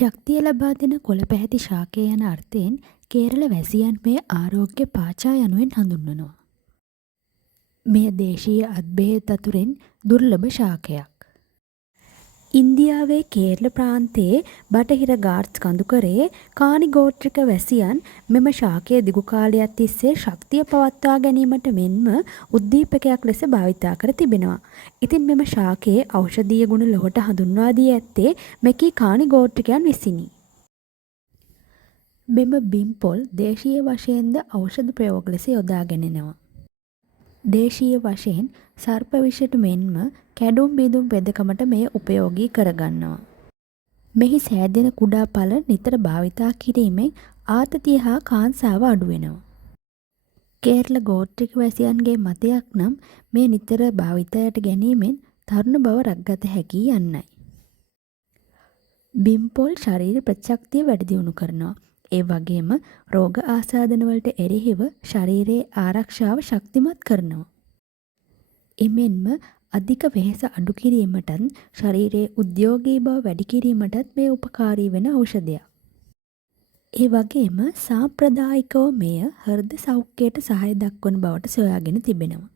ශක්තිය ලබා දෙන කොළ පැහැති ශාකය යන අර්ථයෙන් කේරළ වැසියන් මේ ආරෝග්‍ය පාචා යනුවෙන් හඳුන්වනවා. මෙය දේශීය අත්බෙහෙත් අතුරෙන් දුර්ලභ ශාකයක්. ඉන්දියාවේ කේරළ ප්‍රාන්තයේ බටහිර ගාට්ස් කඳුකරේ කානි ගෝත්‍රික වැසියන් මෙම ශාකය දිගු කාලයක් තිස්සේ ශක්තිය පවත්වා ගැනීමට මෙන්ම උද්දීපකයක් ලෙස භාවිතා කර තිබෙනවා. ඉතින් මෙම ශාකයේ ඖෂධීය ගුණ ලොවට හඳුන්වා දී ඇත්තේ මෙකී කානි ගෝත්‍රිකයන් විසිනි. මෙම බිම් පොල් දේශීය වශයෙන්ද ඖෂධ ප්‍රයෝග ලෙස යොදා ගැනෙනවා. දේශීය වශයෙන් සර්ප විෂයට මෙන්ම කැඩුම් බිඳුම් වෙදකමට මෙය උපයෝගී කරගන්නවා. මෙහි සෑදෙන කුඩා පල නිතර භාවිතා කිරීමෙන් ආතතිය හා කාංසාව අඩුවෙනවා. කේරළ ගෝත්‍රික වැසියන්ගේ මතයක් නම් මේ නිතර භාවිතයට ගැනීමෙන් තරුණ බව රැකගත හැකි යන්නයි. බිම්පොල් ශරීර ප්‍රතිශක්තිය වැඩි දියුණු කරනවා. ඒ වගේම රෝග ආසාදනවලට එරෙහිව ශරීරයේ ආරක්ෂාව ශක්තිමත් කරනවා. එමෙන්ම අධික වෙහෙස අඩු කිරීමටත් ශරීරයේ උද්‍යෝගී බව වැඩි කිරීමටත් මේ උපකාරී වෙන ඖෂධයක්. ඒ වගේම සාම්ප්‍රදායිකව මෙය හෘද සෞඛ්‍යයට සහාය දක්වන බවට සොයාගෙන තිබෙනවා.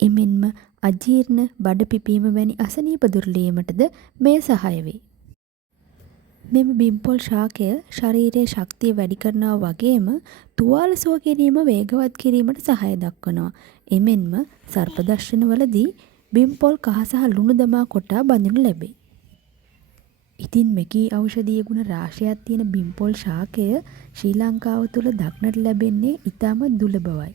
එමෙන්ම අජීර්ණ බඩ පිපීම වැනි අසනීප දුර්ලභීමටද මෙය සහාය වේ. මෙම බිම්පොල් ශාකය ශරීරයේ ශක්තිය වැඩි කරනවා වගේම තුවාල සුව කිරීම වේගවත් කිරීමට සහාය දක්වනවා. එමෙන්ම සර්ප දර්ශනවලදී බිම්පොල් කහ සහ ලුණු දමා කොටා බඳිනු ලැබේ. ඉතින් මෙකී ඖෂධීය ගුණ රාශියක් තියෙන බිම්පොල් ශාකය ශ්‍රී ලංකාව තුළ දක්නට ලැබෙන්නේ ඉතාමත් දුර්ලභවයි.